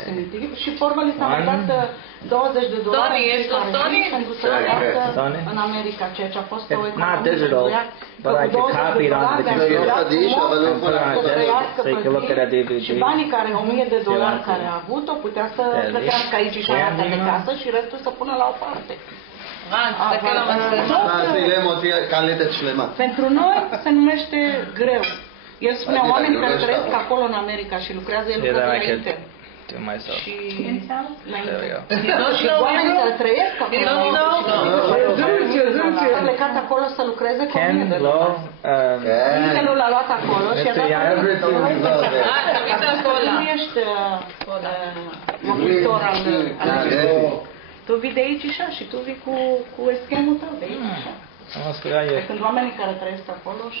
proximitiv și formă li s-a mai dat $20 pentru să trăiască în America, ceea ce a fost o economie de băiat. But I could copy it onto the computer and put it on a disc so you can look at a DVD. Și banii care, $1000 care a avut-o, putea să plătească aici și arată de casă și restul să pună la o parte. Pentru noi se numește greu. El spunea oameni care trăiesc acolo în America și lucrează, el lucrează la intern. Și oamenii care trăiesc acolo au plecat acolo să lucreze cu mine. Intelul l-a luat acolo și a dat nu ești locuitor al tu vii de aici și tu vii cu schemul tău de aici. Când oamenii care trăiesc acolo, $6-7.000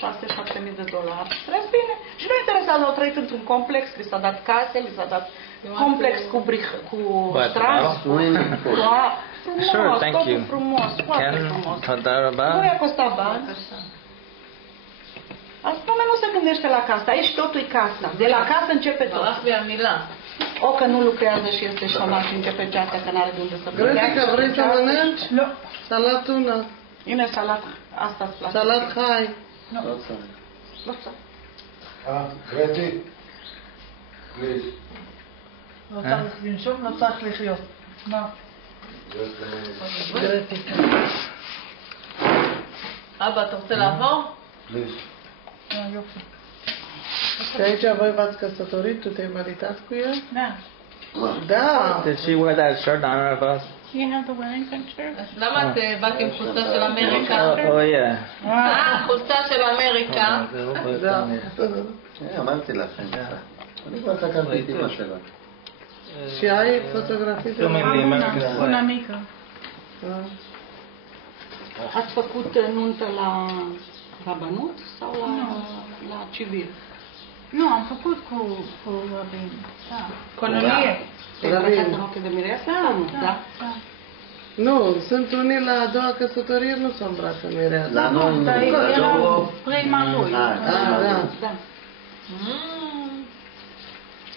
trăiesc bine. Și nu interesează, au trăit într-un complex, li s-a dat case, li s-a dat complex cu strand, frumos, totul frumos, foarte frumos. Nu i-a costat bani. Asta lumea nu se gândește la casa, aici totul e casa. De la casă începe tot. O că nu lucrează și este șomaș și începe ceata că n-are de unde să plătească. Grătică, vrei să mănânci? Nu. Salatuna. Ine salat, asta-ți place. Salat hai. Nu. גרטי, פליז. לא צריך לנשום, לא צריך לחיות. מה? Grătică. אבא, אתה רוצה לעבור? פליז. יופי. Și aici voi v-ați căsătorit? Tu te-ai maritat cu el? Da. Da. Did she wear that shirt on her bus? You have the Wellington shirt? למה את באת עם חולצה של אמריקה? Oh yeah. חולצה של אמריקה. Da. אמרתי לכם. אני כבר חכמתי את אמא שלה. Și ai fotografii de Una mică. Ați făcut nuntă la bănut sau la civil? Nu, am făcut cu Rabin. Da. Colonie. Te-ai îmbrăcat în ochi de mireasă? Da. Nu, sunt unii la a doua căsătorie, nu se îmbracă mireasă. La noi nu. Dar era prima lui. Da.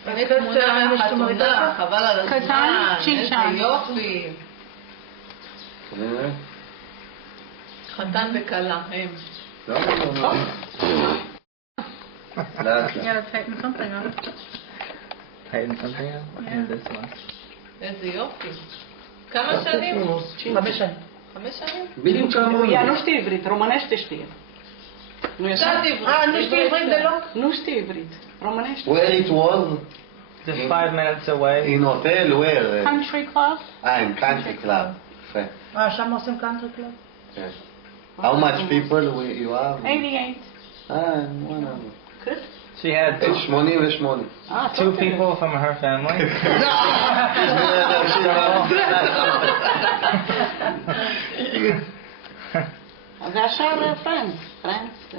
אני תמונה מהחתונה, חבל על הזמן, איזה יופי. חתן וכלה, הם. לא, לא. לאט לאט. Yeah, let's tighten something up. Tighten something up? Yeah. This one. איזה יופי. כמה שנים? 5 שנים. 5 שנים? בדיוק כמוני. Ea nu știe ivrit, românește știe. Nu e așa? nu știe ivrit deloc? Nu știe ivrit, românește. Where it was? Just 5 minutes away. In hotel, where? Country club? In country club. Fair. Așa mă sunt country club. Yes. How much people you have? 88. Whatever. Cât? She had 88. 2 people from her family. Avea așa friends.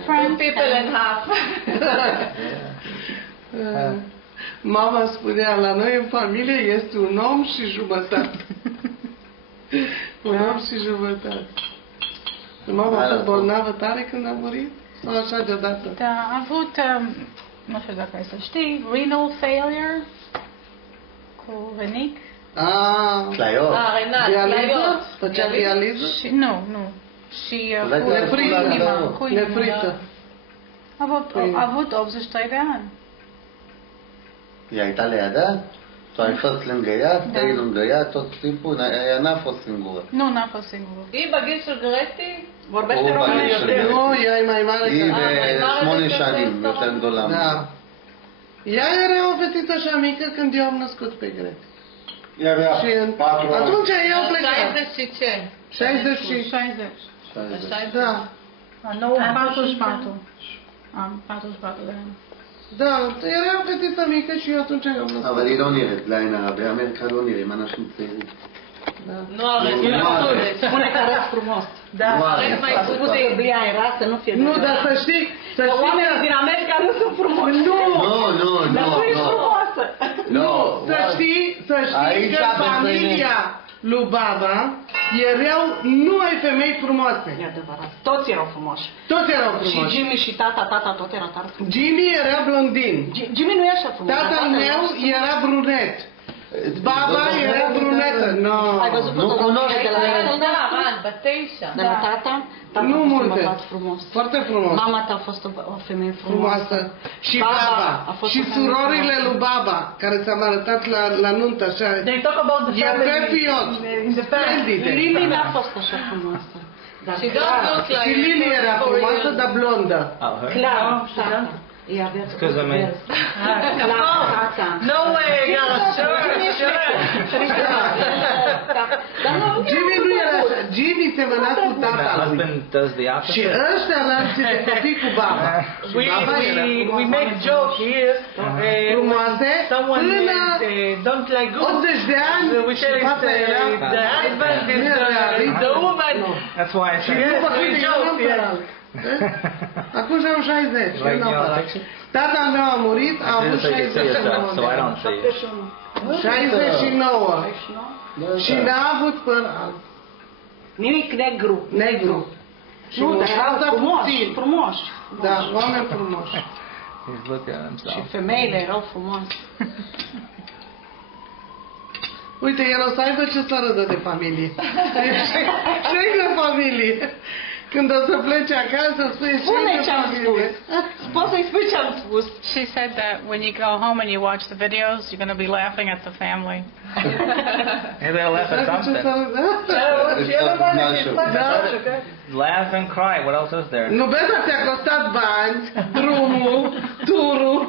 Friends, people and half. Mama spunea, la noi în familie este un om și jumătate. Un om și jumătate. Mama a fost bolnavă tare când a murit? Sau așa deodată? Da, a avut, nu știu dacă ai să știi, renal failure cu renic. כליות. Dializă? Făcea dializă? Și, nu. Și nefrită. A avut 83 de ani. היא הייתה לידה? Tu ai fost lângă ea, te-ai lângă ea tot timpul, ea n-a fost singură. Nu, n-a fost singură. היא בגיל של גרטי? Vorbește românește. Nu, ea e mai mare היא ca ב8 שנים, יותר גדולה. Da. Ea era o fetiță așa mică când eu am născut pe grec. Și atunci eu plecam. 60. 60. Da. Am 44. Am 44 de ani. Da, era o fetiță mică și eu atunci am născut. אבל היא לא נראית, לעין הרע, באמריקה לא נראים אנשים צעירים. Nu arăt, Spune că arăți frumos. Da, arăt mai puțin. Bia era să nu fie. Nu, dar să știi, oamenii din America nu sunt frumoși. Nu! Dar tu ești frumoasă. Nu, să știi că familia lui Baba erau numai femei frumoase. E adevărat. Toți erau frumoși. Toți erau frumoși. Și Jimmy și tata tot era tare frumos. Jimmy era blondin. Jimmy nu e așa frumos. Tatăl meu era brunet. Baba era brunetă. Ai văzut Nu cunoști. de la Herzl? Da, Ran, Băteișa. De la tata? Tata Nu a fost un multe. bărbat frumos. Foarte frumos. Mama ta a fost o femeie frumoasă. Frumoasă. Și Baba Baba. a fost Și o femeie surorile frumoasă. lui Baba, care ți-am arătat la nuntă, așa. They talk about the E family pepiot. in the past. Splendide. Lili n-a fost așa frumoasă. Dar She don't look like Și Lili era frumoasă, dar blondă. Oh, her? clar, tata. Ea avea Scuze, mă. clar, tata. No way, Gala, sure. Dar nu, Jimmy nu era așa. Jimmy semăna cu The tata lui. husband does the Și opposite? ăștia l-alții de copii cu Baba. Și Baba era We make joke here. frumoase Someone până don't like good. 80 de ani We și tell fata era... the husband is the woman. That's why I Și said. după câte eu n-am Joke, părat. Acum și am 60, eu Like n-am you părat. picture? Tata meu a murit, a I avut did so you can see yourself, so I 69. don't see you. 69. Și n-a avut păr alb. nimic negru. Negru. Și Nu, dar erau mușata frumoși, puțin. frumoși. Da, oameni frumoși. He's looking at Și himself. femeile erau frumoase. Uite, el o să aibă ce să râdă de familie. Șec de familie. Când o să plece acasă, spune Spune șec de ce-am familie. spus. Poți să-i spui ce-am spus. She said that when you go home and you watch the videos, you're going to be laughing at the family. Hey, they'll laugh at Aibă ce să something. râdă. Da. Laugh and cry. What else is there? Nu vezi că ți-a costat bani, drumul, turul.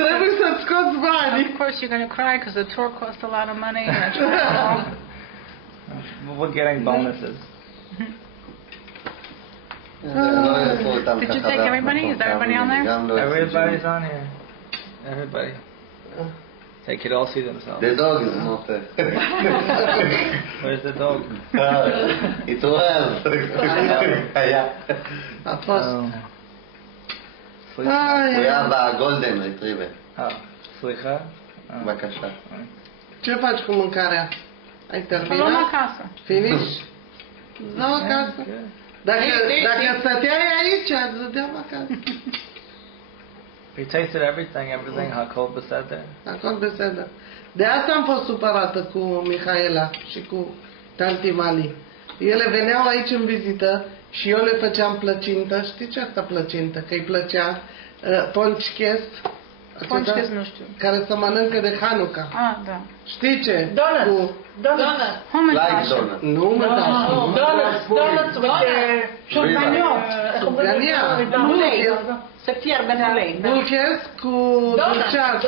Trebuie să-ți scoți bani. Of course, you're going to cry because the tour cost a lot of money. And it's home. We're getting bonuses. Did you take everybody? Is everybody on there? Everybody's on here. Everybody. They could all see themselves. The dog is not there. Where's the dog? It was. Yeah. A fost. We have a golden retriever. Oh, slicha. בבקשה. Ce faci cu mâncarea? Ai Luăm terminat? acasă. Finish? Nu acasă. Dacă stăteai aici, îți dădeam acasă. We tasted everything Hakol said there. Acolo besedă. De asta am fost supărată cu Mihaela și cu tanti Mali. Ele veneau aici în vizită și eu le făceam plăcintă. Știi ce asta plăcintă? Că îi plăcea ponchchest. Ponchchest nu știu. Care se mănâncă de Hanuca. Ah, da. Știi ce? Donuts. Like donut. Nu mă dați. Donuts with Șurganiot. Ulei. Se fierbe în ulei. Bulchesc cu dulceață.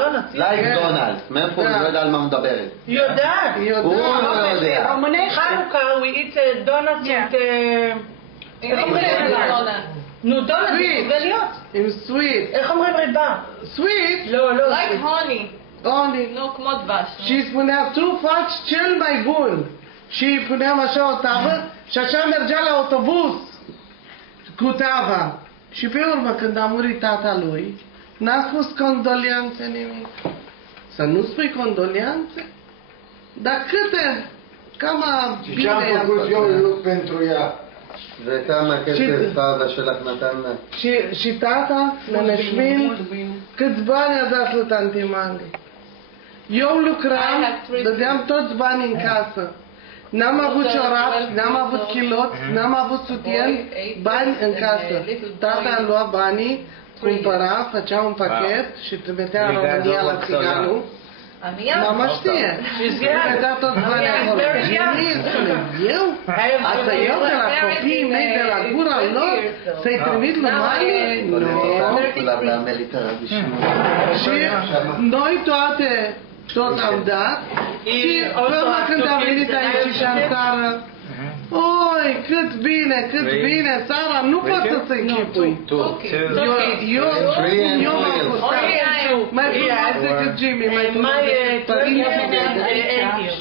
Donuts. Like Donald. מאיפה הוא לא יודע על מה הוא מדבר. יודעת. Eu הוא da. לא יודע. Românește. Hanukkah, we eat donuts Yeah. with... איך אומרים ריבה? נו, דונלד, סופגניות. עם sweet. איך אומרים ריבה? Sweet? לא, לא. Like honey. Only. Nu, cum o dvaș. Și îi spunea, tu faci cel mai bun. Și îi puneam așa o tavă și așa mergea la autobuz cu tava. Și pe urmă, când a murit tata lui, n-a spus condolianțe nimic. Să nu spui condolianțe? Dar câte? Cam a Și bine ce-am i-am făcut eu pentru ea? זה כמה כסף סבא שלך נתן לה. Și tata, Neneșmin, câți bani a dat lui tanti Mali? Eu lucram, dădeam toți banii în casă. N-am avut ciorapi, n-am avut chiloți, n-am avut sutien, bani în casă. Tata lua banii, cumpăra, făcea un pachet și trimitea în România la țiganul. Mama știe. Trimitea toți banii acolo. Și mie spune, eu? Asta eu de la copiii mei, de la gura lor, să-i trimit lui Mali? Și noi toate tot am dat și până când am venit aici și în țară, oi, cât bine, Sara, nu pot să se închipui. Eu m-am gustat. Mai frumoasă decât Jimmy, mai frumoasă decât părinții.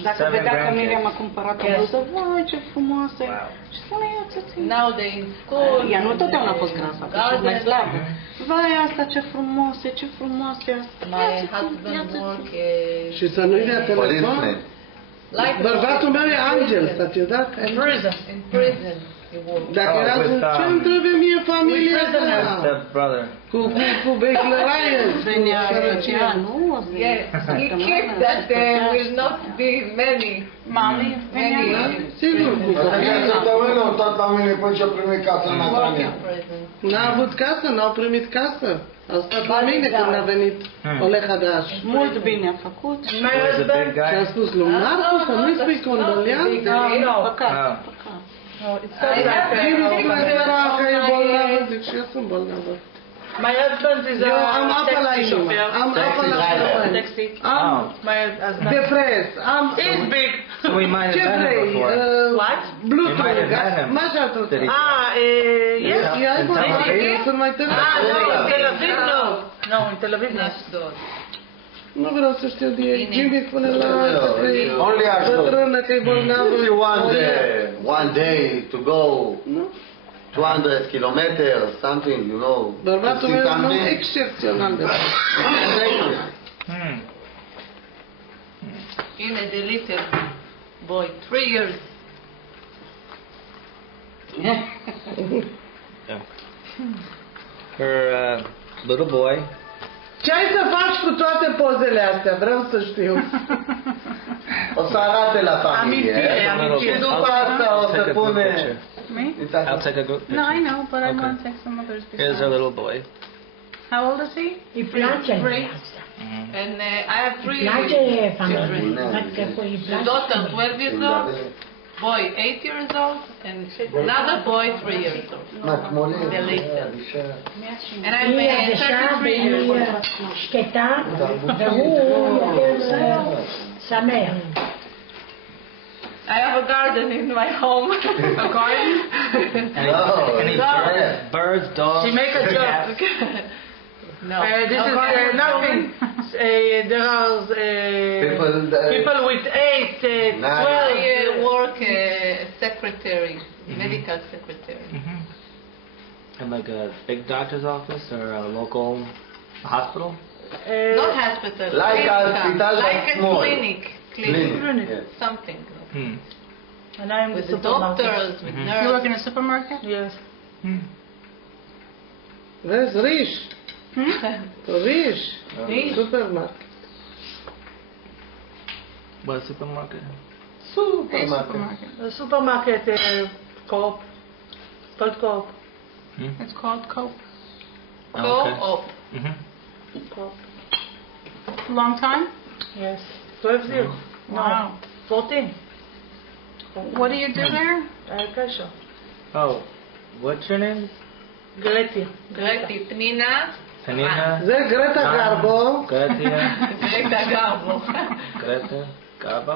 Dacă vedea că Miriam a cumpărat o bluză, vai, ce frumoasă e. Și spune eu ce țin. Now they in school. Ea nu totdeauna a fost grasă, a fost mai slabă. Vai, asta ce frumoasă e, ce frumoasă e asta. My husband work Și să nu-i dea telefon. Policeman. like Bărbatul meu e Angel, s-ați dat? In prison. in prison. He work. Dacă era ce-mi trebuie mie familia The ta? brother. Cu beclăraie, cu Venea, sărăcie. nu, fost. Yes, he kept that there will not be many. Mami, Sigur, cu Asta copii. chiar săptămână au stat la mine până ce-a primit casă în Natania. N-a avut casă, n-au primit casă. Au stat la mine când a venit Oleg Hadash. Mult bine a făcut. Where's the big Și a guy? spus lui Marcu să nu-i spui condoleanțe. Păcat, Oh. păcat. Jimmy crezea că e bolnavă, zic și eu sunt bolnavă. My husband is Eu a am apă la taxi inimă, chauffeur. am apă la săpăni, Taxi. am My husband depres, am... is big. So we might Ce have met vrei? him before. What? Bluetooth, We might have met him. așa tot. Did he- Yes. E ai bolnavă, sunt mai tânăr. No, in Tel Aviv, no. No, in Tel Aviv, no. Ashdod. Nu vreau să știu de ei. Jimmy spune la altă că e Only Ashdod. bătrână, că e bolnavă. If you want one day to go Nu? 200 kilometers, something, you know. Bărbatul to meu see e un om something. excepțional de bun. Hmm. The little boy, 3 years. Yeah. Her little boy. Ce ai să faci cu toate pozele astea? Vreau să știu. O să arate la familie. Amintire. Și după asta o să pune... Me? I'll take a group picture. No, I know, but I Okay. want to take some others Here's her besides. little boy. How old is he? Îi place în Three. viață. And I have 3 Îi place children. familia. Adică îi The place daughter, familia. 12 years old, boy, 8 years old, and another boy, 3 years old. The latest. And I'm היא עדשה 33 years והיא old. שקטה, והוא יותר שמח. I have a garden in my home. A garden? Any birds, dogs, She make a cats? joke. No. This is nothing. There are people with 8, 12. I work secretary, medical secretary. In like a big doctor's office or a local hospital? Not hospital. Like a clinic, hospital, but like a small. clinic. Clinic. Yes. Something. Hmm. And I'm With the the supermarket. doctors, with You nurses. work in a supermarket? Yes. Hmm. Vezi, Riș. Riș. Riș? Supermarket. What supermarket? Supermarket. The supermarket, Coop. It's called Coop. It's called Cope. Co-op. Mm-hmm. Coop. Long time? Yes. 12 years. Wow. 14. What do you do there? Cashier. Oh, what's your name? Greti. Greti, Pnina. Tanina? זה גרטה גרבו. Gratia? Greta Garbo. Greta? Garbo?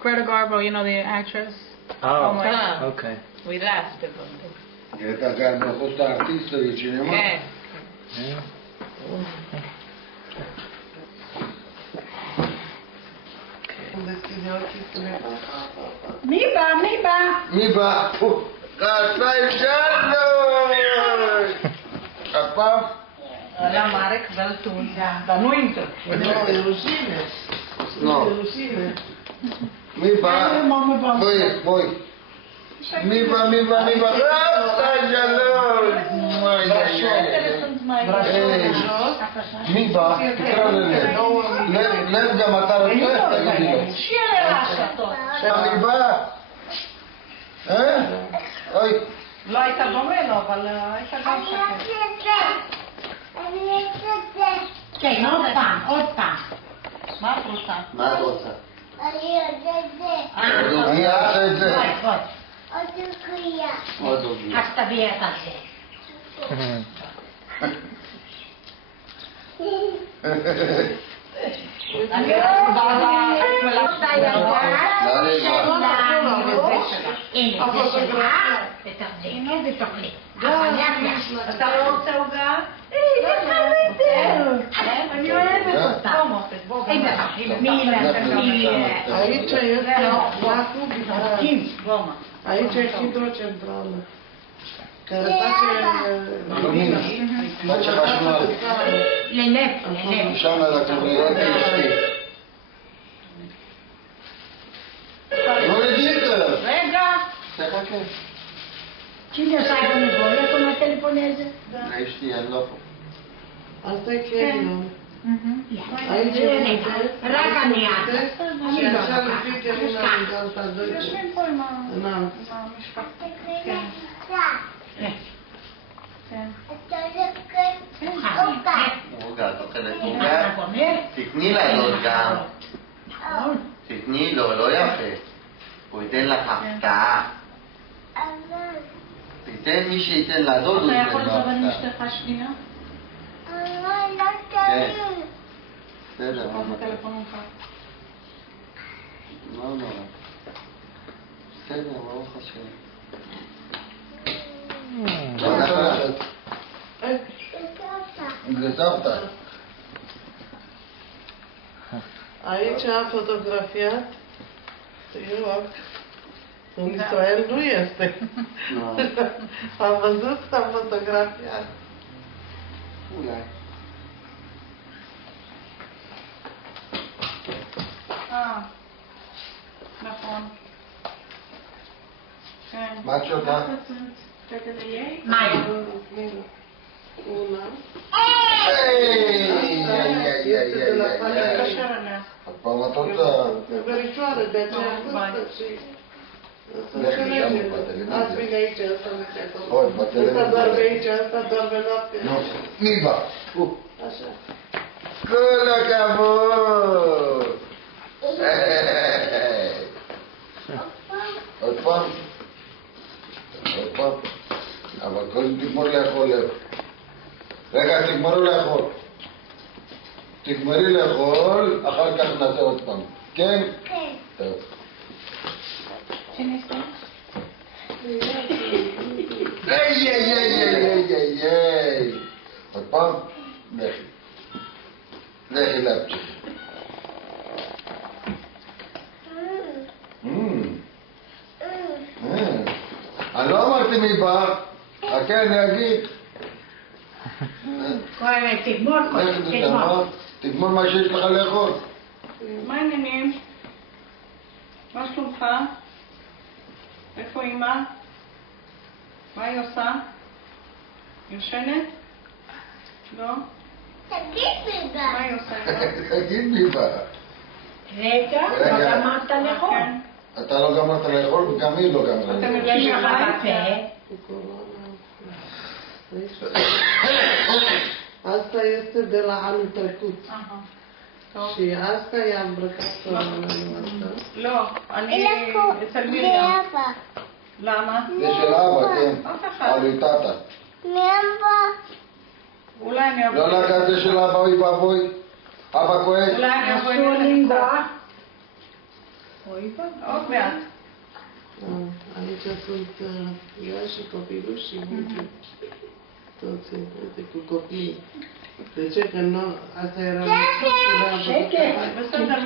Greta Garbo, you know the actress? Oh, my God. okay. We laughed about it. Greta Garbo a fost artistă de cinema. Okay. Yeah. מי בא? Mi bă, asta e celor! Apa? La mare, Cveltul. Dar nu intră. Nu, e rușine. No. E rușine. Mi bă, voi. Mi bă, asta e celor! Mi bă, ticranele. Lângă mătară, ăsta e bine. Și el era așa tot. Mi bă? Oi, לא הייתה דומה לו, אבל הייתה גם שקט. כן, עוד פעם. מה את רוצה? מה את רוצה? אני אעשה את זה. עוד עוגיה. אז תביא את הזה. הנה, זה שלה, ותרדיקי ותאכלי. אתה לא רוצה עוגה? אני אוהבת אותה. Aici este lacul bifrat. Aici e hidrocentrală. Care face lumină. Face mașinal. ללב. Înseamnă dacă vrei, știi. Nu ridică! רגע. Se facă. Cine o să aibă nevoie să mă telefoneze? Mai știe, în locul. Asta e canyon. הייתי רק אני אעשה. שעכשיו לפי תראינה מגלת הזאת. יושבים פה עם נעם. המשפחה. כן. עוגה, את אוכלת עוגה? תתני לילוד גם. תתני לו, לא יפה. הוא ייתן לך הפתעה. תיתן מי שייתן לדוד, הוא אתה ייתן יכול לו לדבר עם הפתעה. אשתך שנייה? כן. בסדר, כל הטלפון ממך. לא נורא. בסדר, ברוך השם. גזבת. Aici am fotografiat. Eu în Israel nu este. Am văzut că am fotografiat. אולי. נכון. כן. מה את יודעת? מים. Una. תתקשר אליה. עוד פעם את רוצה? Verișoară de aceea vârstă și... Să înțelegem. Azi vine aici, ăsta merge acolo. Ăsta doarme aici, ăsta doarme noapte. נו, תני בה. Așa. כל הכבוד! עוד פעם? עוד פעם? אבל קודם תגמור לאכול לב. רגע, תגמרו לאכול. תגמרי לאכול, אחר כך נעשה עוד פעם. כן? כן. טוב. איי. עוד פעם? לכי. לכי להמשיך. אני לא אמרתי מי בא. חכה, אני אגיד. תגמור מה שיש לך לאכול. מה העניינים? מה שלומך? איפה אמא? מה היא עושה? יושנת? לא? תגיד מה היא עושה? תגיד מי בא. רגע, לא גמרת לאכול. כן. אתה לא גמרת לאכול וגם היא לא גמרת אתם לאכול. יודעים מה? Asta este de la anul trecut. Și asta e îmbrăcată la anul ăsta. לא, אני אצל מרים. למה? זה של אבא, כן. אף אחד. אליטטה. אולי אני אבוא. לא לגעת זה של אבא, אוי ואבוי. אבא כועס. אולי אני אבוא אסור לנגוע. עוד מעט. Aici sunt eu și copilul și Mici. Toți, uite, cu copiii. De ce? Că nu, asta era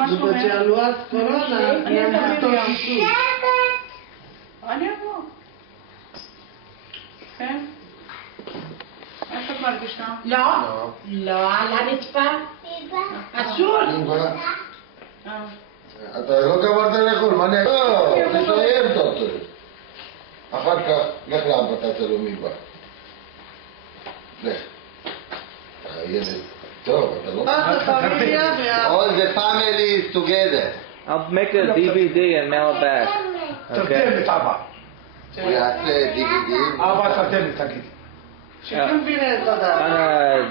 după ce a luat corona, i-am dat tot și sus. אני אבוא. כן? איך את מרגישה? לא, לא על הרצפה. אסור. אתה לא גמרת לאכול, מה אני אגיד? לא, תסיים טוב. אחר כך, לך לאבא, תעשה לו מי בא. לך. הילד. טוב, אתה לא... All the family is together. I'll make a DVD and mail it back. תרתם את אבא. הוא יעשה DVD. אבא תרתם, תגיד. שכם בינה את הדעת.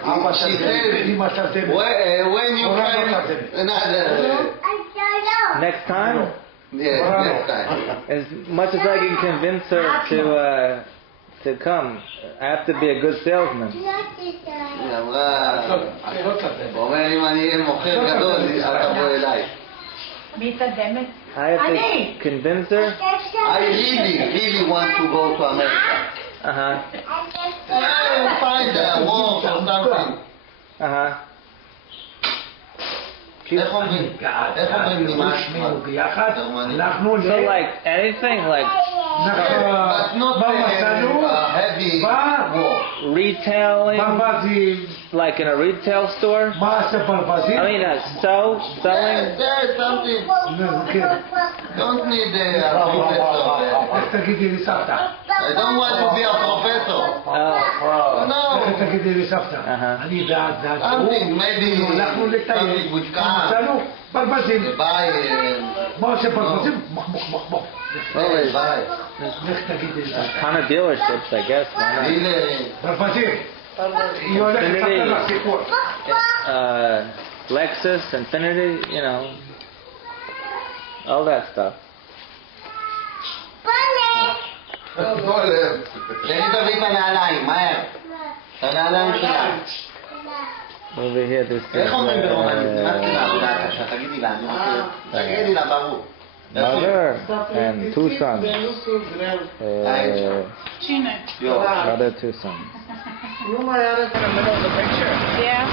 אבא תרתם, אמא תרתם. When you can... another... Next time, Yes, next time. as much as I can convince her to come, I have to be a good salesman. היא אמרה... את לא תרתם. הוא אומר, אם אני אהיה מוכר גדול, אל תבוא אליי. מתקדמת. I have to convince her. I really want to go to America. Find a work or something. איך אומרים? איך אומרים נמאס? ביחד, אנחנו So like anything, like But not heavy work. retailing, ברווזים, like in a retail store. מה זה ברווזים? I mean, selling. There's something. כן. Don't need a אז תגידי לי סבתא. I don't want to be a professor. No. תגידי לי סבתא, אני בעד Something, maybe הלכנו לטייל, something with cars. מצאנו ברווזים. Buy. מה עושה ברווזים? מח מח מח מח. Buy. לך תגידי לי A סבתא. ton of dealerships, I guess. Why ברווזים. היא הולכת לספר לך סיפור. not? Lexus, Infinity, you know, all that stuff. בוא לב. תגיד תביא את הנעליים, מהר. את הנעליים שלה. Over here, this איך אומרים ברומנית? is נמאסתי לעבודה הקשה, תגידי לה, אני רוצה... תגידי לה, ברור. mother and two sons. Gina. Mother, two sons. Yeah.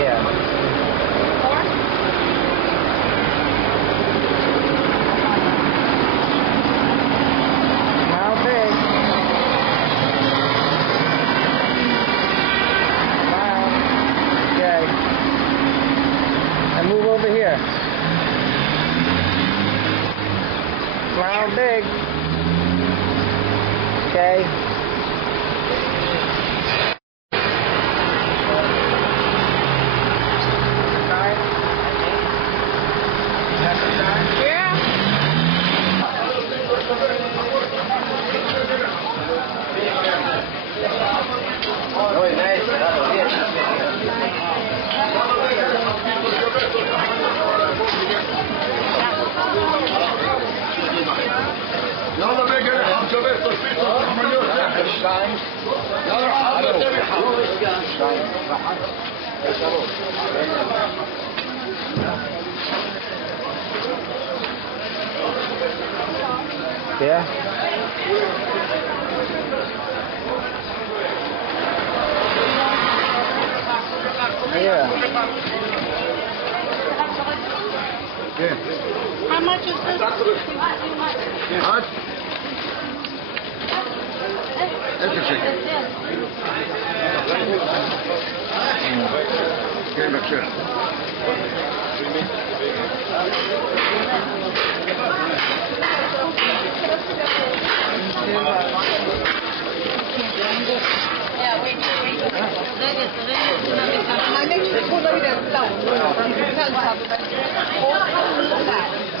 Yeah. Smile big. Smile. Okay. And move over here. Smile big. Okay. Yeah. Yeah. How much is this? What? 10 שקל. כן, בבקשה.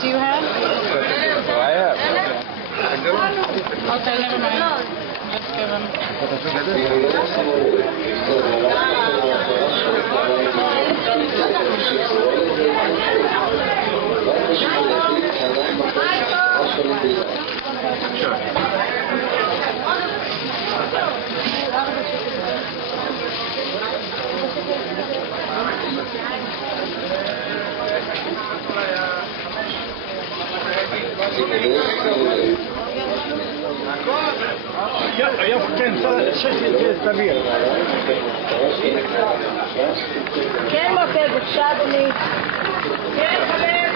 Do you have? I have. Okay, never mind. Just give him. כן, סביר. כן, מוטה, בבקשה, אדוני. כן, חלק.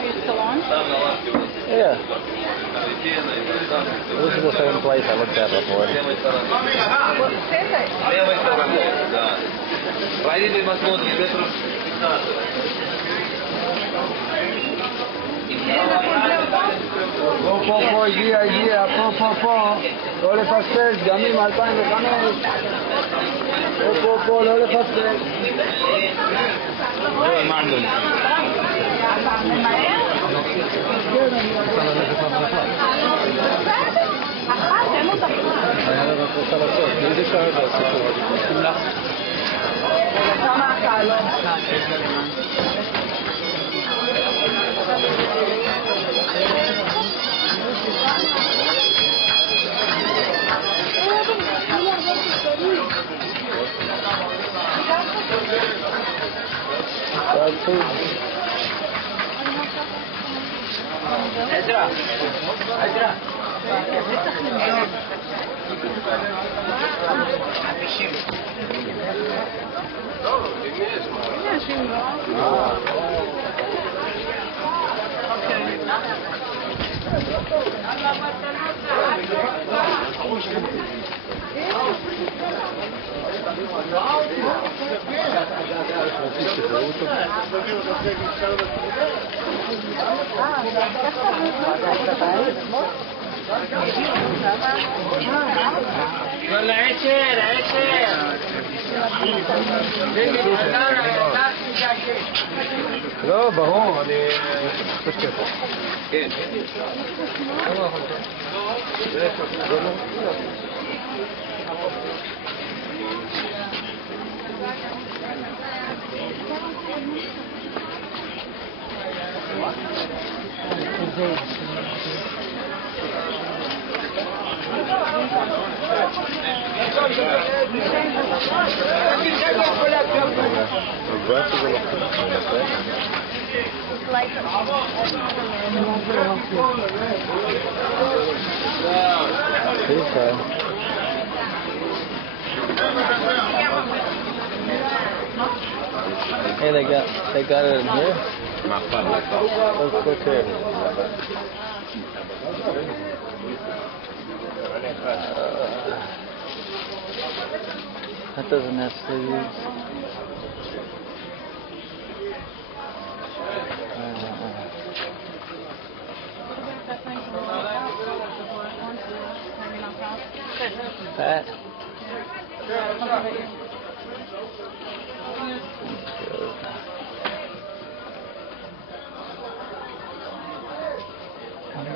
Are you still on? Yeah. This is the same place I looked at before. פה, הגיע, פה. לא לפספס, גמים 2005. פה, לא לפספס. לא האמנו. איזה שעה זה הסיפור הזה? כמה הקהלות? It's לא, ברור, אני חושב. כן. Hey, they got it in here. Let's look here. That doesn't have sleeves. That.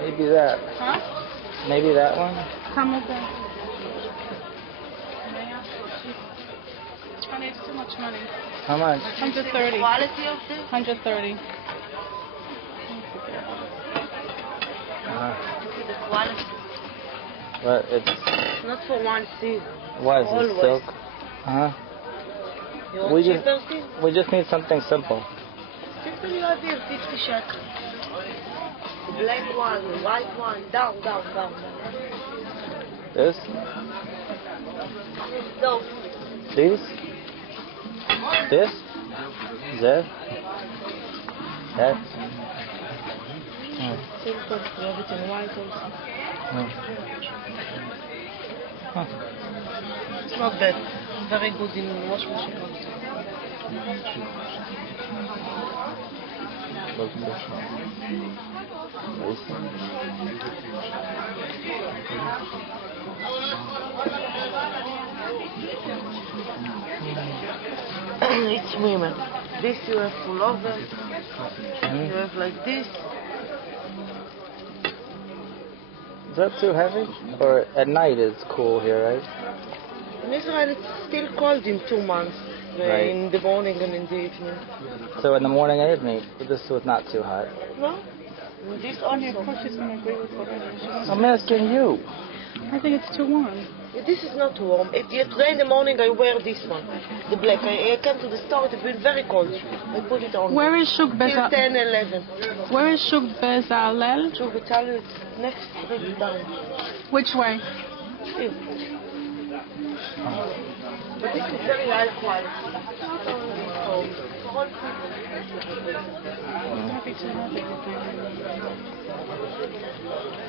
Maybe that. Huh? Maybe that one. Come over. Honey, it's too much money. How much? 130. Quality of this? 130. The quality. But it's Not for one season. what is it? Silk? Huh? You want cheaper season? We just need something simple. Simple, you have here 50 shekels. The black one, the white one, down. This? No. These? This? That? That? Simple, you have it in white also. Huh. It's not bad. Very good in wash machine also. It's women. This you have full over. You have like this. Is that too heavy? Or at night it's cool here, right? In Israel it's still cold in 2 months. Right. In the morning and in the evening. So in the morning and evening, this was not too hot. No? This Honey, of also. course she's going to agree with whatever. I'm asking you. I think it's too warm. This is not warm. Today in the morning I wear this one, the black. I came to the store, it's been very cold. I put it on. Where is Shuk Till Bezalel? 10, 11. Where is Shuk Bezalel? So we tell you it's next street down. Which way? Here. But this is very high quality.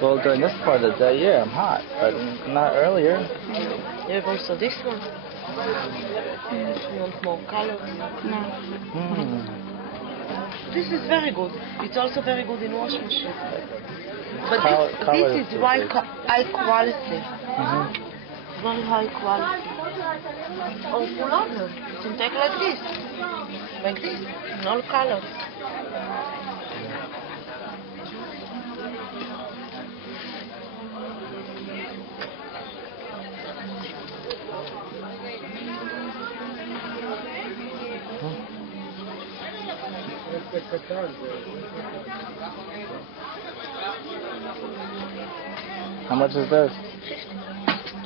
Well, during this part of the day, yeah, I'm hot, but not earlier. You have also this one. You want more color? No. This is very good. It's also very good in wash machine. But Color this is high quality. Very high quality. Or pullover. You can take like this. Like this. In all colors. How much is this?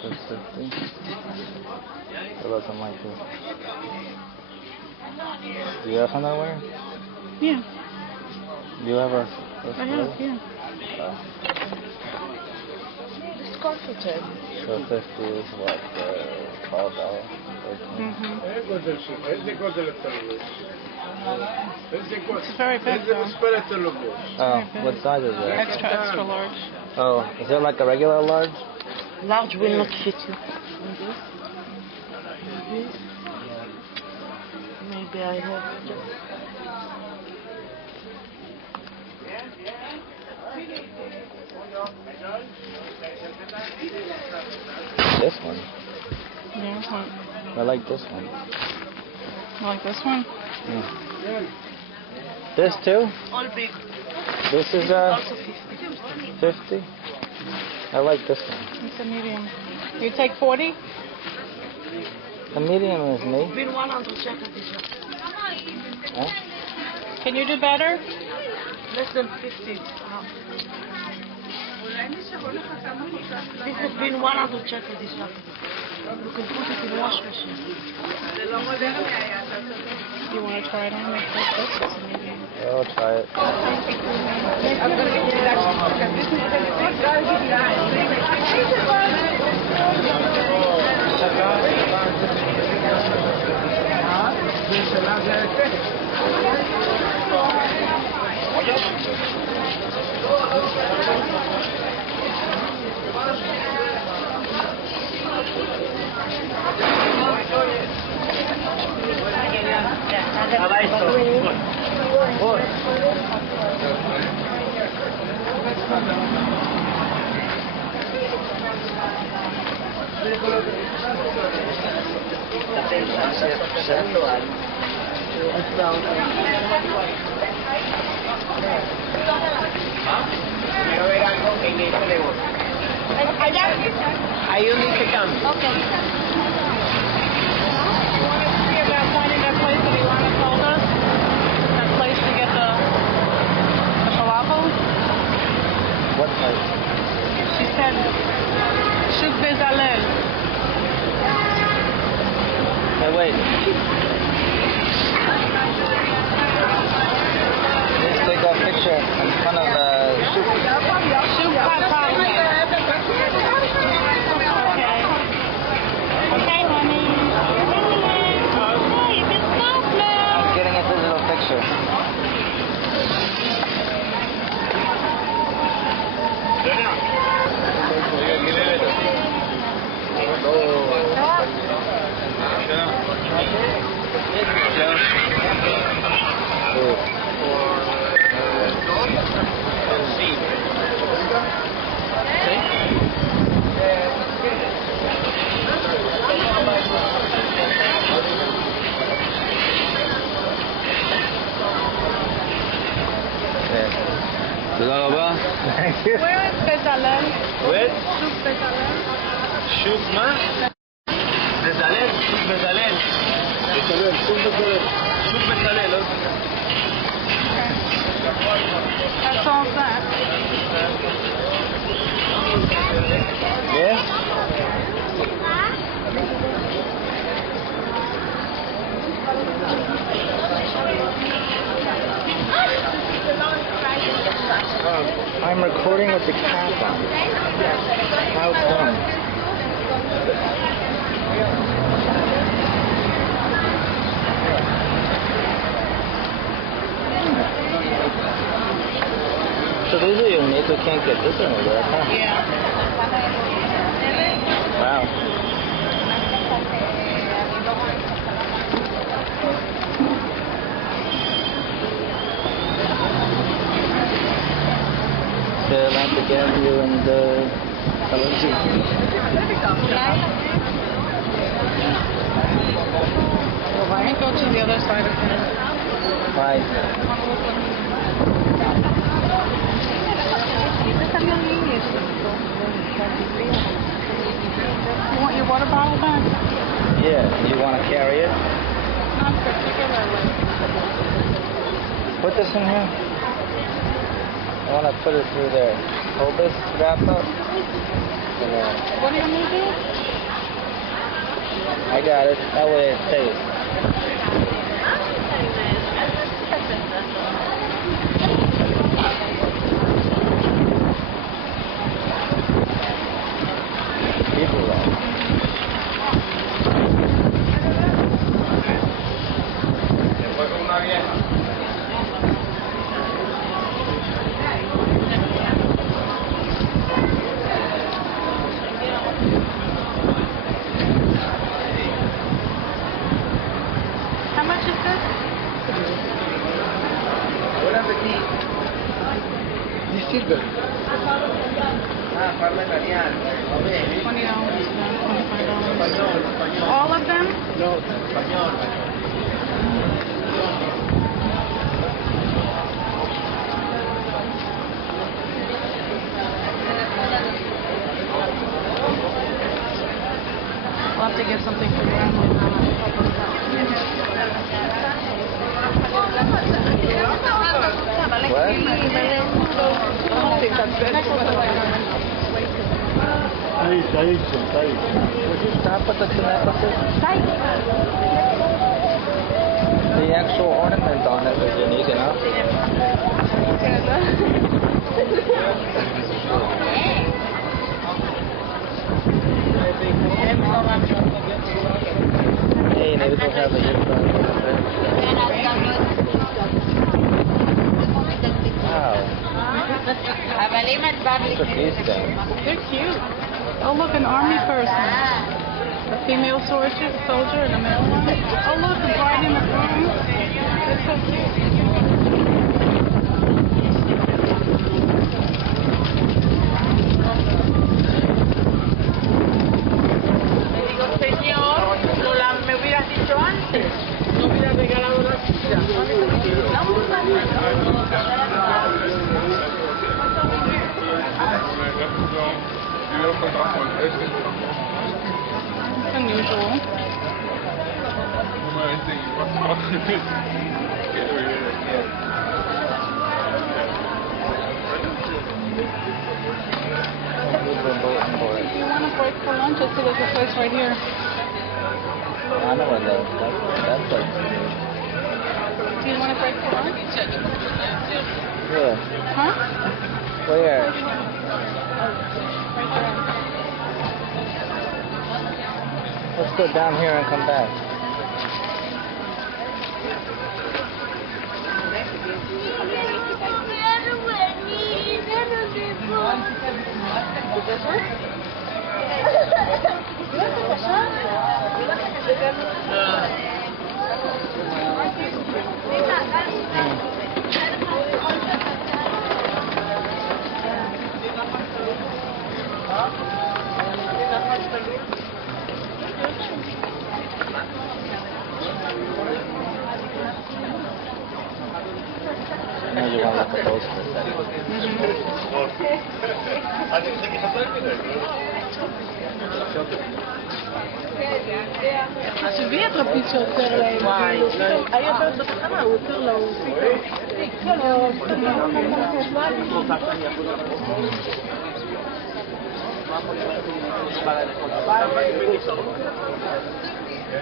50. What about something like this? Do you have underwear? Yeah. Do you have a I have, yeah. It's comfortable. So 50 is what, $12? It's very big though. Oh, what size is it? Extra large. Oh, is it like a regular large? Large will not fit you. Maybe I have to. This one. Yeah, I like this one. you like this one? Yeah. This too? All big. This is Also 50. 50. I like this one. It's a medium. You take 40? The medium is me. Been 100 shekels this one. Huh? Can you do better? Less than 50. This has been 100 shekels this one. You can put it in wash machine. You want to try it on? Make this is a medium. Yeah, I'll try it. Ahí donde dice cambio. Finding that place that Ilana told us, that place to get the falafel. What place? She said, Shuk Bezalel. Hey, wait. Let's take a picture in front of the soup. Shuk Bezalel. Okay, honey. Hey, you can stop now. I'm getting a digital picture. תודה רבה. Where is Bezalel? Where? Shuk Bezalel. שוק מה? בצלאל, שוק בצלאל. בצלאל, שוק בצלאל. שוק בצלאל, לא? That's all that. Yeah? I'm recording with the cap on. How come? So these are unique. We can't get this anywhere, huh? Yeah. Wow. The Atlantic Avenue and Herzl Zoo. Let me go to the other side of it. Why? You want your water bottle back? Yeah, you want to carry it? Not particularly. Put this in here. I want to put it through there. Hold this wrap up. And then What do you want me to do? I got it. That way it's safe. People love. How much is $20, all of them? No, español. We'll have to get something for grandma. Would you stop with the two necklaces? The actual ornament on it is unique enough. Hey, maybe they'll have a gift card. Wow. Look at these things. They're cute. Oh, look, an army person. A female soldier and a male one. Oh, look, the bride and the groom. They're so cute. Me hubieras dicho antes, no hubieras regalado la silla. Unusual. You want a break for lunch? I see there's a place right here. I know where that place is. Do you want a break for lunch? Where? Huh? Where? Right there. Let's go down here and come back. I know you want to look at those for a second. תחשבי הטרפיץ שעוצר להם. היה יותר בתחנה, הוא עוצר לו.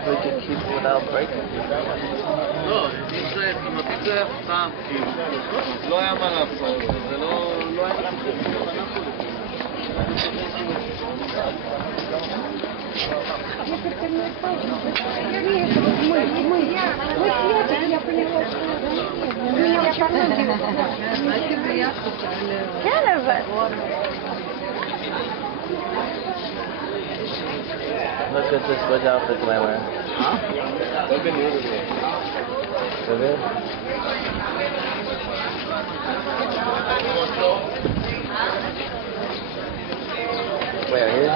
We can keep without breaking. לא, אם הפיצה היה פעם, לא היה מה לעשות, זה לא היה Look at this, which outfit can I wear? לא בניוד את זה. Really? Where, here?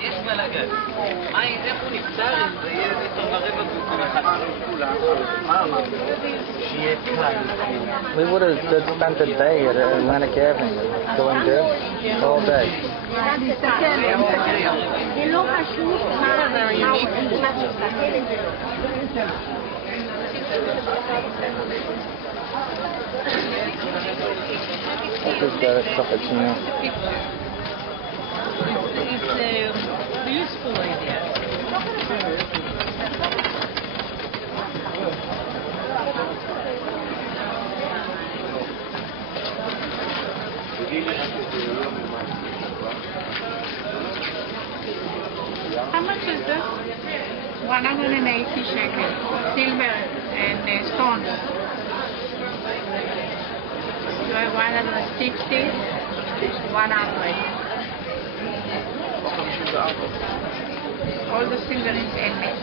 יש בלגן. איך הוא נפטר אם זה יהיה 10:15 כולם? מה אמרת? שיהיה קל. We would have spent the day at Atlantic Avenue, going there all day. I just got a cappuccino. It's a useful idea. How much is this? 180 shekels, silver and stone. You have 160, 100. All the fingerings handmade.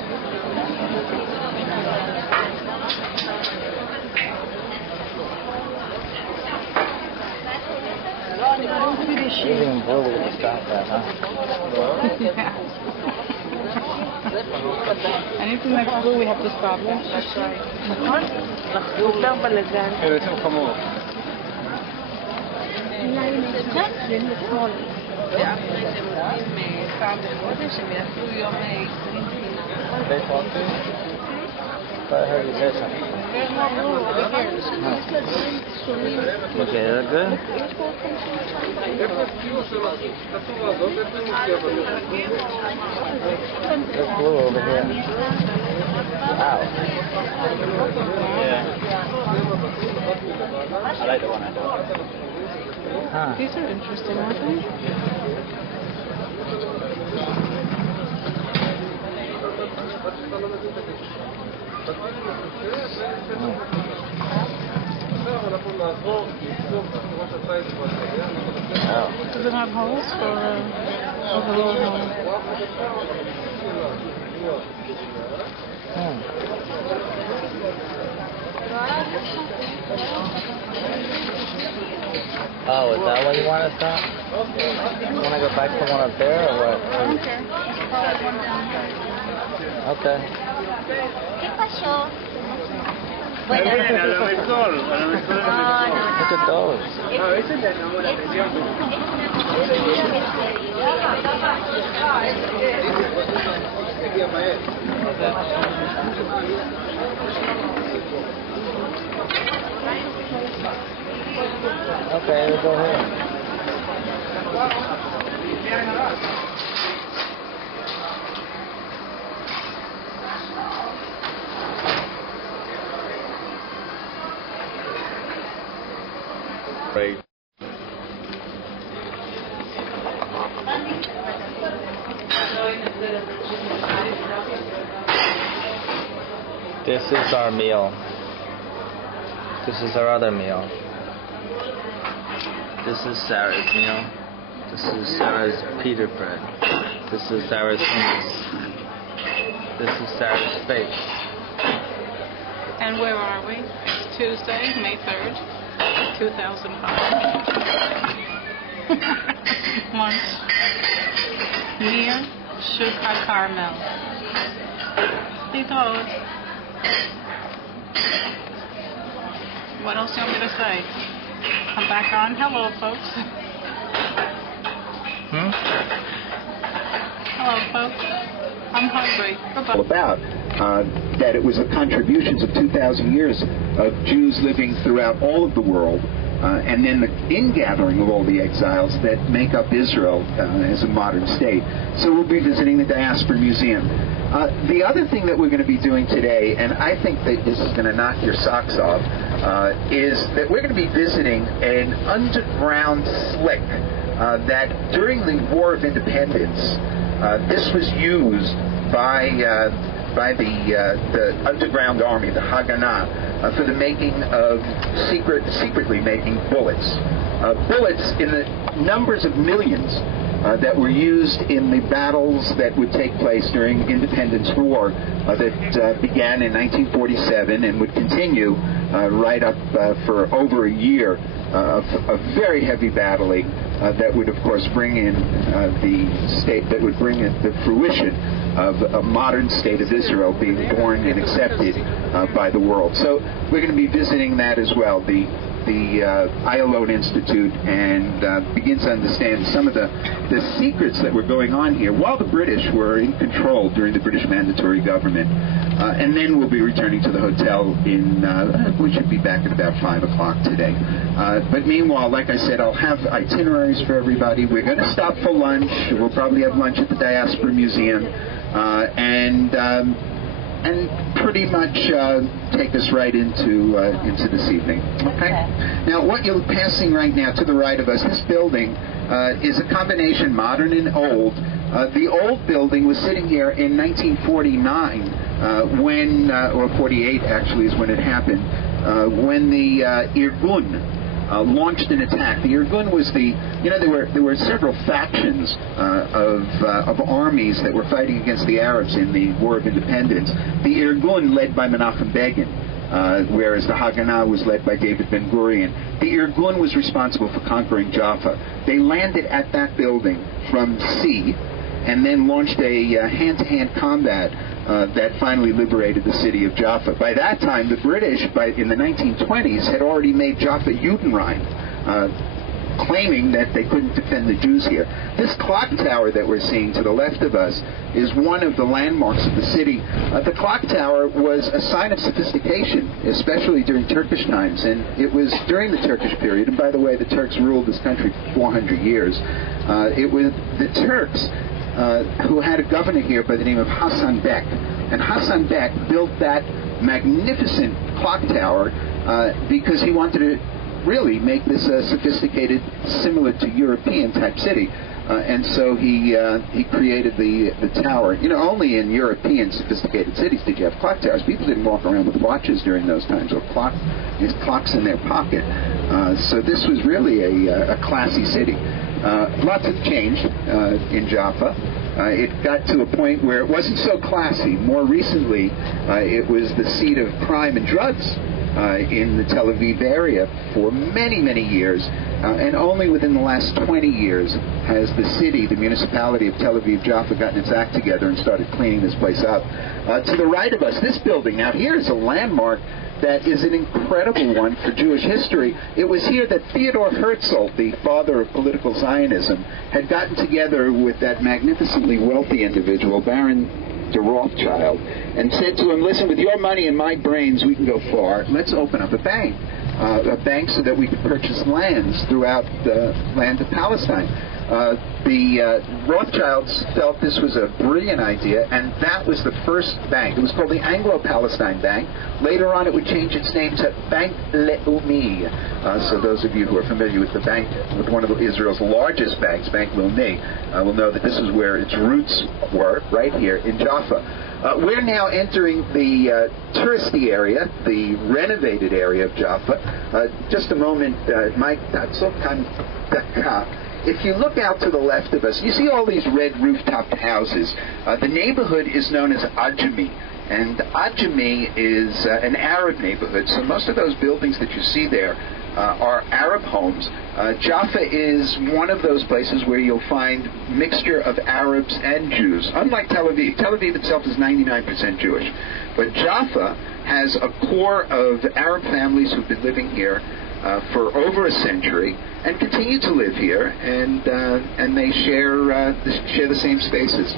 Even Bill would stop that, huh? Anything like glue, we have to stop it. That's right. זה בעצם חמור. פעם בחודש, הם יעשו יום עיסויים. They talk to you? I heard you say something. Okay, is that good? There's glue over here. Wow. Yeah. I like the one I do. Huh. These are interesting, aren't they? Does it have holes or a little hole? Oh, is that what you want to stop? You want to go back to one up there or what? I don't care. Just follow one down here. Okay. ¿Qué pasó? Look at those. Okay, we'll go ahead. Right. This is our meal. This is our other meal. This is Sarah's meal. This is Sarah's pita bread. This is Sarah's hummus. This is Sarah's steak. And where are we? It's Tuesday, May 3rd, 2005. Lunch. Near Shuk HaCarmel. Litot. What else do you want me to say? I'm back on. Hello, folks. Hello, folks. I'm hungry. Bye-bye. About that it was the contributions of 2,000 years of Jews living throughout all of the world, and then the ingathering of all the exiles that make up Israel as a modern state. So we'll be visiting the Diaspora Museum. The other thing that we're going to be doing today, and I think that this is going to knock your socks off, is that we're going to be visiting an underground slick that during the War of Independence, this was used by the underground army, the HaNassi, for the making of secretly making bullets. Bullets in the numbers of millions that were used in the battles that would take place during Independence War that began in 1947 and would continue right up for over a year of very heavy battling that would, of course, bring in the state, that would bring in the fruition of a modern state of Israel being born and accepted by the world. So we're going to be visiting that as well, the Ayalon Institute, and begin to understand some of the secrets that were going on here while the British were in control during the British Mandatory Government. And then we'll be returning to the hotel we should be back at about 5 o'clock today. But meanwhile, like I said, I'll have itineraries for everybody. We're going to stop for lunch. We'll probably have lunch at the Diaspora Museum. And pretty much take us right into this evening. Okay? Now, what you're passing right now to the right of us, this building is a combination modern and old. The old building was sitting here in 1949, or 48 actually is when it happened, when the Irgun launched an attack. The Irgun was there were several factions of armies that were fighting against the Arabs in the War of Independence. The Irgun led by Menachem Begin, whereas the Haganah was led by David Ben-Gurion. The Irgun was responsible for conquering Jaffa. They landed at that building from sea and then launched a hand-to-hand combat that finally liberated the city of Jaffa. By that time, the British, in the 1920s, had already made Jaffa Judenrein, claiming that they couldn't defend the Jews here. This clock tower that we're seeing to the left of us is one of the landmarks of the city. The clock tower was a sign of sophistication, especially during Turkish times, and it was during the Turkish period, and by the way, the Turks ruled this country for 400 years. It was the Turks who had a governor here by the name of Hassan Bek. And Hassan Bek built that magnificent clock tower because he wanted to really make this a sophisticated, similar to European type city. And so he created the tower. You know, only in European sophisticated cities did you have clock towers. People didn't walk around with watches during those times or clocks in their pocket. So this was really a classy city. Lots have changed in Jaffa. It got to a point where it wasn't so classy. More recently, it was the seat of crime and drugs in the Tel Aviv area for many, many years. And only within the last 20 years has the city, the municipality of Tel Aviv Jaffa, gotten its act together and started cleaning this place up. To the right of us, this building, now here is a landmark that is an incredible one for Jewish history. It was here that Theodor Herzl, the father of political Zionism, had gotten together with that magnificently wealthy individual, Baron de Rothschild, and said to him, listen, with your money and my brains, we can go far. Let's open up a bank so that we could purchase lands throughout the land of Palestine. The Rothschilds felt this was a brilliant idea, and that was the first bank. It was called the Anglo-Palestine Bank. Later on, it would change its name to Bank Leumi. So those of you who are familiar with the bank, with one of Israel's largest banks, Bank Leumi, will know that this is where its roots were, right here in Jaffa. We're now entering the touristy area, the renovated area of Jaffa. Just a moment, Mike. If you look out to the left of us, you see all these red roof-topped houses. The neighborhood is known as Ajami, and Ajami is an Arab neighborhood, so most of those buildings that you see there are Arab homes. Jaffa is one of those places where you'll find mixture of Arabs and Jews, unlike Tel Aviv. Tel Aviv itself is 99% Jewish, but Jaffa has a core of Arab families who've been living here for over a century and continue to live here, and they share the same spaces.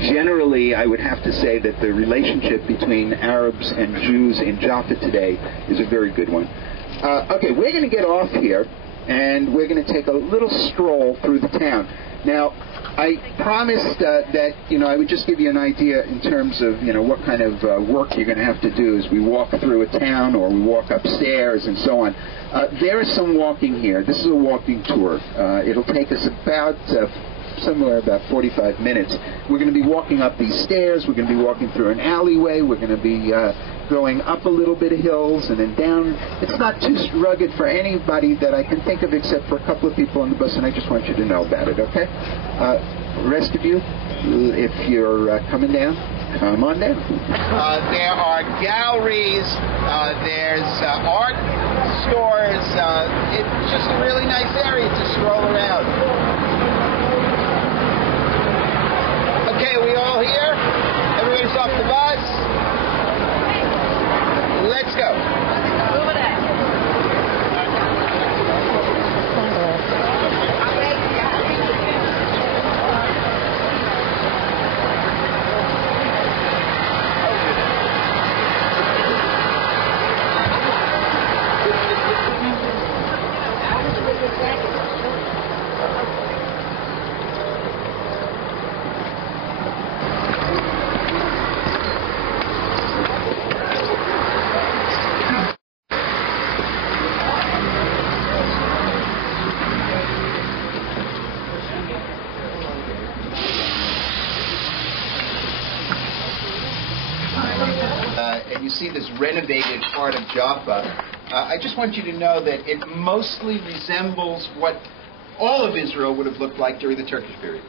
Generally, I would have to say that the relationship between Arabs and Jews in Jaffa today is a very good one. Okay, we're going to get off here, and we're going to take a little stroll through the town. Now, I promised that I would just give you an idea in terms of what kind of work you're going to have to do as we walk through a town or we walk upstairs and so on. There is some walking here. This is a walking tour. It'll take us about somewhere about 45 minutes. We're going to be walking up these stairs. We're going to be walking through an alleyway. We're going to be going up a little bit of hills and then down. It's not too rugged for anybody that I can think of except for a couple of people on the bus, and I just want you to know about it, okay? The rest of you, if you're coming down, come on down. There are galleries, there's art stores. It's just a really nice area to stroll around. Okay, are we all here? Everybody's off the bus? Let's go. And you see this renovated part of Jaffa. I just want you to know that it mostly resembles what all of Israel would have looked like during the Turkish period.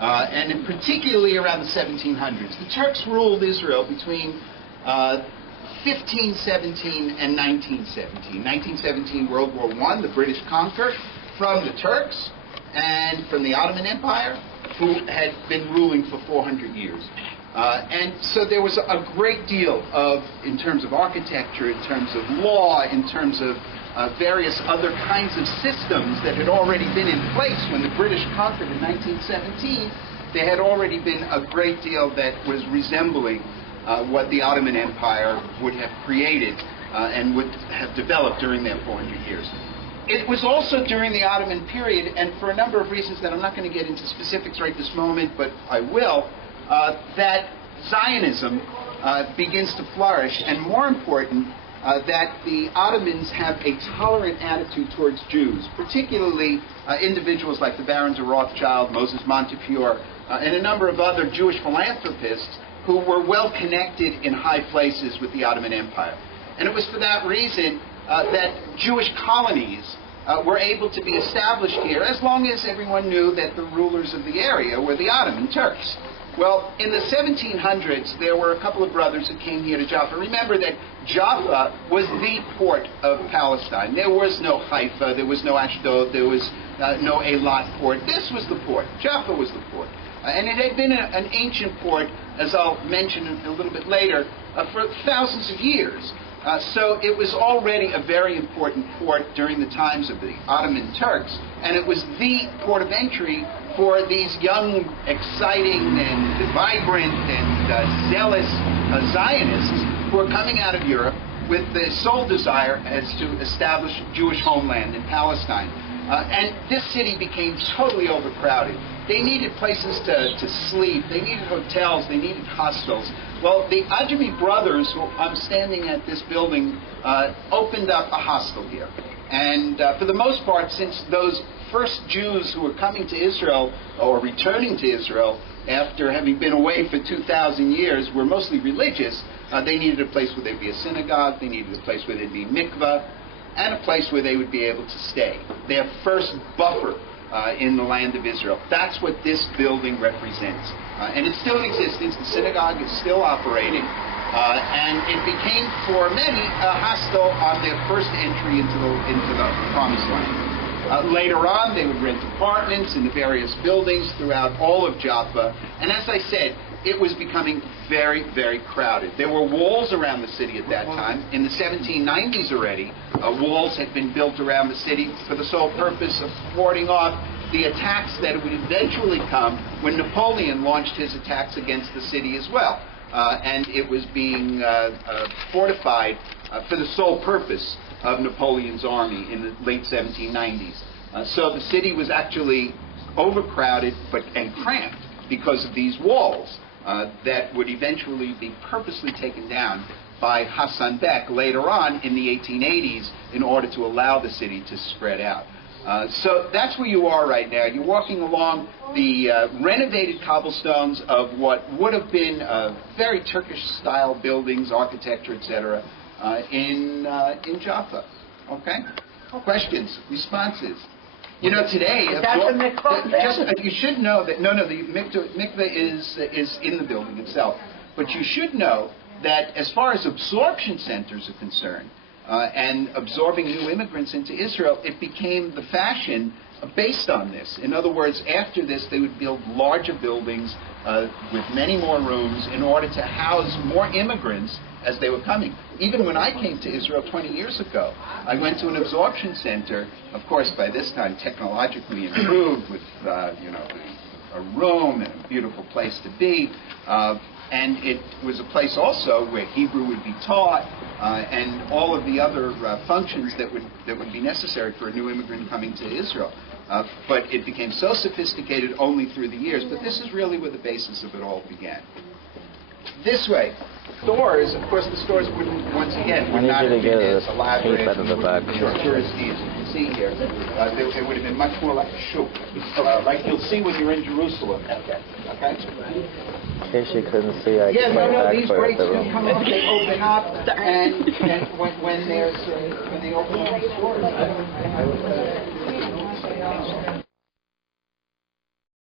And in particularly around the 1700s. The Turks ruled Israel between 1517 and 1917. 1917, World War I, the British conquered from the Turks and from the Ottoman Empire, who had been ruling for 400 years. And so there was a great deal of, in terms of architecture, in terms of law, in terms of various other kinds of systems that had already been in place when the British conquered in 1917. There had already been a great deal that was resembling what the Ottoman Empire would have created and would have developed during their 400 years. It was also during the Ottoman period, and for a number of reasons that I'm not going to get into specifics right this moment, but I will, that Zionism begins to flourish, and more important, that the Ottomans have a tolerant attitude towards Jews, particularly individuals like the Barons of Rothschild, Moses Montefiore, and a number of other Jewish philanthropists who were well connected in high places with the Ottoman Empire. And it was for that reason that Jewish colonies were able to be established here, as long as everyone knew that the rulers of the area were the Ottoman Turks. Well, in the 1700s, there were a couple of brothers who came here to Jaffa. Remember that Jaffa was the port of Palestine. There was no Haifa, there was no Ashdod, there was no Eilat port. This was the port. Jaffa was the port. And it had been an ancient port, as I'll mention a little bit later, for thousands of years. So it was already a very important port during the times of the Ottoman Turks, and it was the port of entry for these young, exciting, and vibrant, and zealous Zionists who were coming out of Europe with the sole desire as to establish Jewish homeland in Palestine. And this city became totally overcrowded. They needed places to sleep. They needed hotels. They needed hostels. Well, the Ajami brothers, who I'm standing at this building, opened up a hostel here. And for the most part, since those first Jews who were coming to Israel, or returning to Israel, after having been away for 2,000 years, were mostly religious, they needed a place where there'd be a synagogue, they needed a place where there'd be mikvah, and a place where they would be able to stay. Their first buffer in the land of Israel. That's what this building represents. And it's still in existence. The synagogue is still operating. And it became, for many, a hostel on their first entry into the Promised Land. Later on, they would rent apartments in the various buildings throughout all of Jaffa. And as I said, it was becoming very, very crowded. There were walls around the city at that time. In the 1790s already, walls had been built around the city for the sole purpose of warding off the attacks that would eventually come when Napoleon launched his attacks against the city as well. And it was being fortified for the sole purpose of Napoleon's army in the late 1790s. So the city was actually overcrowded and cramped because of these walls that would eventually be purposely taken down by Hassan Bek later on in the 1880s in order to allow the city to spread out. So that's where you are right now. You're walking along the renovated cobblestones of what would have been very Turkish-style buildings, architecture, etc., in Jaffa. Okay? Questions? Responses? You know, today, you should know that, the mikveh is in the building itself. But you should know that as far as absorption centers are concerned, and absorbing new immigrants into Israel, it became the fashion based on this. In other words, after this, they would build larger buildings with many more rooms in order to house more immigrants as they were coming. Even when I came to Israel 20 years ago, I went to an absorption center, of course by this time technologically improved with a room and a beautiful place to be. And it was a place also where Hebrew would be taught and all of the other functions that would be necessary for a new immigrant coming to Israel. But it became so sophisticated only through the years. But this is really where the basis of it all began. This way, stores, of course the stores wouldn't, once again, would not have been as elaborate and touristy as you can see here, it would have been much more like a shuk, like you'll see when you're in Jerusalem. Okay. In case you couldn't see, I can play back these for grates the do room. come up, they open up, and when they open up the stores.